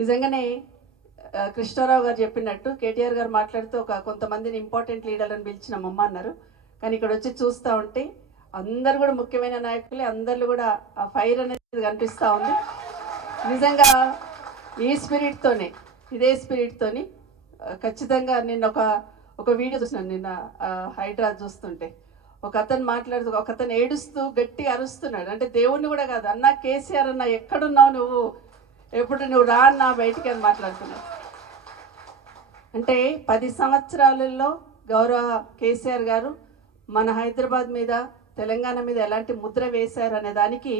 నిజంగానే కృష్ణారావు గారు చెప్పినట్టు కేటీఆర్ గారు మాట్లాడుతూ కొంతమందిని ఇంపార్టెంట్ లీడర్ అని పిలిచిన మమ్మ అన్నారు. కానీ ఇక్కడ వచ్చి చూస్తూ ఉంటే అందరు కూడా ముఖ్యమైన నాయకులే, అందరిలో కూడా ఆ ఫైర్ అనేది కనిపిస్తూ ఉంది. నిజంగా ఈ స్పిరిట్తోనే, ఇదే స్పిరిట్తోని ఖచ్చితంగా నిన్న ఒక వీడియో చూసినాను. నిన్న హైదరాబాద్ చూస్తుంటే ఒక అతను మాట్లాడుతూ, ఒక అతను ఏడుస్తూ గట్టిగా అరుస్తున్నాడు. అంటే దేవుణ్ణి కూడా కాదు, అన్నా కేసీఆర్ అన్న ఎక్కడున్నావు నువ్వు, ఎప్పుడు నువ్వు రా అన్నా బయటికి అని మాట్లాడుతున్నావు. అంటే 10 సంవత్సరాలలో గౌరవ కేసీఆర్ గారు మన హైదరాబాద్ మీద, తెలంగాణ మీద ఎలాంటి ముద్ర వేశారు అనే దానికి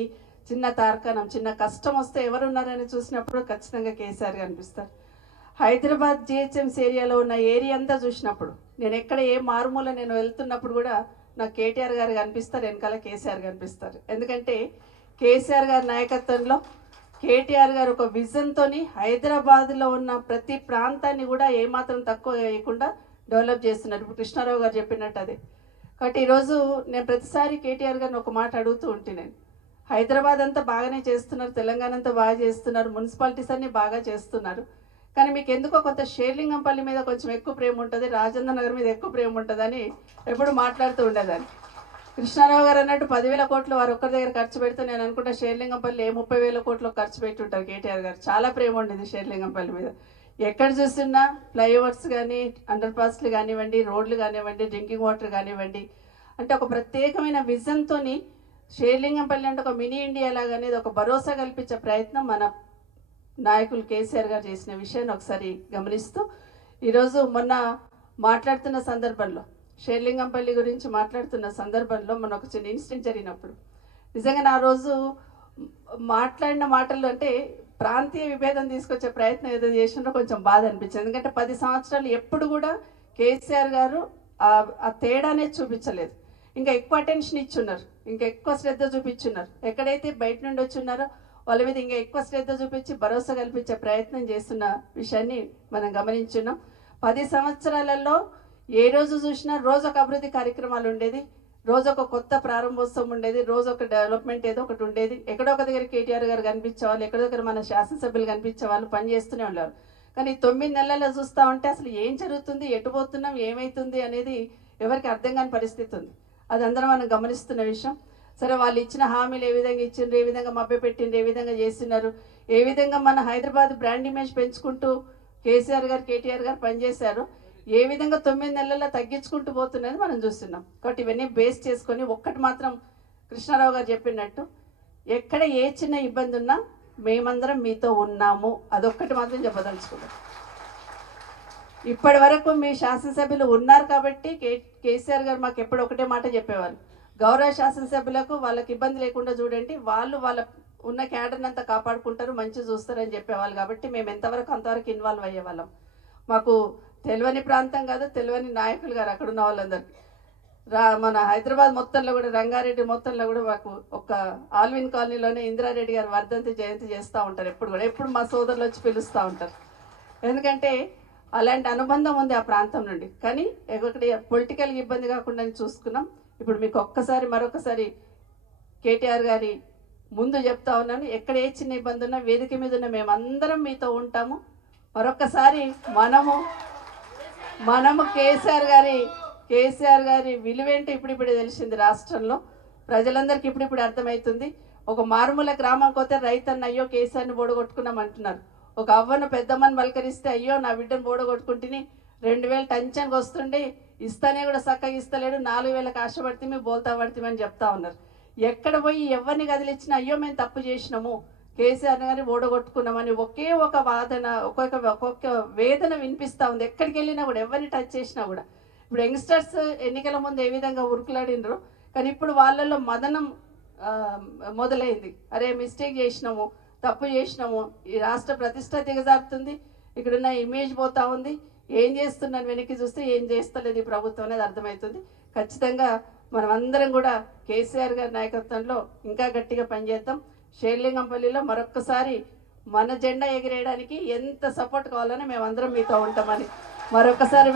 చిన్న తార్కాణం, చిన్న కష్టం వస్తే ఎవరున్నారని చూసినప్పుడు ఖచ్చితంగా కేసీఆర్ కనిపిస్తారు. హైదరాబాద్ జిహెచ్ఎంసీ ఏరియాలో ఉన్న ఏరియా అంతా చూసినప్పుడు, నేను ఎక్కడ ఏ మారుమూల నేను వెళ్తున్నప్పుడు కూడా నాకు కేటీఆర్ గారు కనిపిస్తారు, వెనకాల కేసీఆర్ కనిపిస్తారు. ఎందుకంటే కేసీఆర్ గారి నాయకత్వంలో కేటీఆర్ గారు ఒక విజన్తో హైదరాబాద్లో ఉన్న ప్రతి ప్రాంతాన్ని కూడా ఏమాత్రం తక్కువ వేయకుండా డెవలప్ చేస్తున్నారు. ఇప్పుడు కృష్ణారావు గారు చెప్పినట్టు అదే. కాబట్టి ఈరోజు నేను ప్రతిసారి కేటీఆర్ గారిని ఒక మాట అడుగుతూ ఉంటే, నేను హైదరాబాద్ అంతా బాగానే చేస్తున్నారు, తెలంగాణ అంతా బాగా చేస్తున్నారు, మున్సిపాలిటీస్ అన్నీ బాగా చేస్తున్నారు, కానీ మీకు ఎందుకో కొంత షేర్లింగంపల్లి మీద కొంచెం ఎక్కువ ప్రేమ ఉంటుంది, రాజేంద్ర నగర్ మీద ఎక్కువ ప్రేమ ఉంటుందని ఎప్పుడు మాట్లాడుతూ ఉండేదాన్ని. కృష్ణారావు గారు అన్నట్టు 10,000 కోట్లు వారు ఒక్కరి దగ్గర ఖర్చు పెడితే నేను అనుకుంటా షేర్లింగంపల్లి 30,000 కోట్లు ఖర్చు పెట్టి ఉంటారు కేటీఆర్ గారు. చాలా ప్రేమ ఉండేది షేర్లింగంపల్లి మీద. ఎక్కడ చూస్తున్నా ఫ్లైఓవర్స్ కానీ, అండర్ పాస్లు కానివ్వండి, రోడ్లు కానివ్వండి, డ్రింకింగ్ వాటర్ కానివ్వండి, అంటే ఒక ప్రత్యేకమైన విజన్తో షేర్లింగంపల్లి అంటే ఒక మినీ ఇండియా లాగా అనేది ఒక భరోసా కల్పించే ప్రయత్నం మన నాయకులు కేసీఆర్ గారు చేసిన విషయాన్ని ఒకసారి గమనిస్తూ, ఈరోజు మొన్న మాట్లాడుతున్న సందర్భంలో, షేర్లింగంపల్లి గురించి మాట్లాడుతున్న సందర్భంలో మొన్న ఒక చిన్న ఇన్సిడెంట్ జరిగినప్పుడు నిజంగా నా రోజు మాట్లాడిన మాటలు అంటే ప్రాంతీయ విభేదం తీసుకొచ్చే ప్రయత్నం ఏదో చేసినో కొంచెం బాధ అనిపించింది. ఎందుకంటే 10 సంవత్సరాలు ఎప్పుడు కూడా కేసీఆర్ గారు ఆ తేడానే చూపించలేదు. ఇంకా ఎక్కువ అటెన్షన్ ఇచ్చున్నారు, ఇంకా ఎక్కువ శ్రద్ధ చూపించున్నారు. ఎక్కడైతే బయట నుండి వచ్చున్నారో వాళ్ళ మీద ఇంకా ఎక్కువ శ్రద్ధ చూపించి భరోసా కల్పించే ప్రయత్నం చేస్తున్న విషయాన్ని మనం గమనించున్నాం. 10 సంవత్సరాలలో ఏ రోజు చూసినా రోజు ఒక అభివృద్ధి కార్యక్రమాలు ఉండేది, రోజు ఒక కొత్త ప్రారంభోత్సవం ఉండేది, రోజు ఒక డెవలప్మెంట్ ఏదో ఒకటి ఉండేది. ఎక్కడో ఒక దగ్గర కేటీఆర్ గారు కనిపించేవాళ్ళు, ఎక్కడో దగ్గర మన శాసనసభ్యులు కనిపించేవాళ్ళు, పనిచేస్తూనే ఉన్నారు. కానీ 9 నెలల్లో చూస్తూ ఉంటే అసలు ఏం జరుగుతుంది, ఎటు పోతున్నాం, ఏమవుతుంది అనేది ఎవరికి అర్థం కాని పరిస్థితి ఉంది. అది అందరం మనం గమనిస్తున్న విషయం. సరే, వాళ్ళు ఇచ్చిన హామీలు ఏ విధంగా ఇచ్చిండ్రు, ఏ విధంగా మభ్యపెట్టిండ్రు, ఏ విధంగా చేస్తున్నారు, ఏ విధంగా మన హైదరాబాద్ బ్రాండ్ ఇమేజ్ పెంచుకుంటూ కేసీఆర్ గారు, కేటీఆర్ గారు పనిచేశారు, ఏ విధంగా 9 నెలల్లో తగ్గించుకుంటూ పోతున్నది మనం చూస్తున్నాం. కాబట్టి ఇవన్నీ బేస్ చేసుకొని ఒక్కటి మాత్రం కృష్ణారావు గారు చెప్పినట్టు, ఎక్కడ ఏ చిన్న ఇబ్బంది ఉన్నా మేమందరం మీతో ఉన్నాము, అదొక్కటి మాత్రం చెప్పదలుచుకున్నాం. ఇప్పటి వరకు మీ శాసనసభ్యులు ఉన్నారు కాబట్టి కేసీఆర్ గారు మాకు ఎప్పుడు ఒకటే మాట చెప్పేవాళ్ళు, గౌరవ శాసనసభ్యులకు వాళ్ళకి ఇబ్బంది లేకుండా చూడండి, వాళ్ళు వాళ్ళ ఉన్న క్యాడర్ని అంతా కాపాడుకుంటారు, మంచి చూస్తారని చెప్పేవాళ్ళు. కాబట్టి మేము ఎంతవరకు అంతవరకు ఇన్వాల్వ్ అయ్యేవాళ్ళం. మాకు తెలియని ప్రాంతం కాదు, తెలియని నాయకులు గారు అక్కడ ఉన్న వాళ్ళందరికీ. మన హైదరాబాద్ మొత్తంలో కూడా, రంగారెడ్డి మొత్తంలో కూడా మాకు ఒక ఆల్విన్ కాలనీలోనే ఇందిరారెడ్డి గారు వర్ధంతి జయంతి చేస్తూ ఉంటారు. ఎప్పుడు మా సోదరులు వచ్చి పిలుస్తూ ఉంటారు. ఎందుకంటే అలాంటి అనుబంధం ఉంది ఆ ప్రాంతం నుండి. కానీ ఒకటి పొలిటికల్ ఇబ్బంది కాకుండా చూసుకున్నాం. ఇప్పుడు మీకు మరొకసారి కేటీఆర్ గారి ముందు చెప్తా ఉన్నాను, ఎక్కడ ఏ చిన్న ఇబ్బంది ఉన్నా వేదిక మీద ఉన్న మేమందరం మీతో ఉంటాము. మరొకసారి మనము కేసీఆర్ గారి విలువేంటో ఇప్పుడిప్పుడే తెలిసింది. రాష్ట్రంలో ప్రజలందరికీ ఇప్పుడిప్పుడు అర్థమవుతుంది. ఒక మారుమూల గ్రామం పోతే రైతన్న అయ్యో కేసీఆర్ని బోడగొట్టుకున్నాం అంటున్నారు. ఒక అవ్వను పెద్దమ్మని పలకరిస్తే అయ్యో నా బిడ్డను బోడగొట్టుకుంటుని 2,000 టెన్షన్కి వస్తుండే, ఇస్తానే కూడా చక్కగా ఇస్తలేడు, 4,000కి ఆశపడితే మేము బోల్తా పడితేమని చెప్తా ఉన్నారు. ఎక్కడ పోయి ఎవరిని కదిలిచ్చినా అయ్యో మేము తప్పు చేసినాము, కేసీఆర్ గారిని ఓడగొట్టుకున్నామని ఒకే ఒక వాదన, ఒక్కొక్క వేదన వినిపిస్తూ ఉంది. ఎక్కడికి వెళ్ళినా కూడా, ఎవరిని టచ్ చేసినా కూడా. ఇప్పుడు యంగ్స్టర్స్ ఎన్నికల ముందు ఏ విధంగా ఉరుకులాడినరు, కానీ ఇప్పుడు వాళ్ళల్లో మదనం మొదలైంది. అరే మిస్టేక్ చేసినాము, తప్పు చేసినాము, ఈ రాష్ట్ర ప్రతిష్ట దిగజారుతుంది, ఇక్కడున్న ఇమేజ్ పోతా ఉంది, ఏం చేస్తున్నాను వెనక్కి చూస్తే ఏం చేస్తలేదు ఈ ప్రభుత్వం అనేది అర్థమవుతుంది. ఖచ్చితంగా మనం అందరం కూడా కేసీఆర్ గారి నాయకత్వంలో ఇంకా గట్టిగా పనిచేద్దాం. షేర్లింగంపల్లిలో మరొక్కసారి మన జెండా ఎగిరేయడానికి ఎంత సపోర్ట్ కావాలని మేమందరం మీతో ఉంటామని మరొకసారి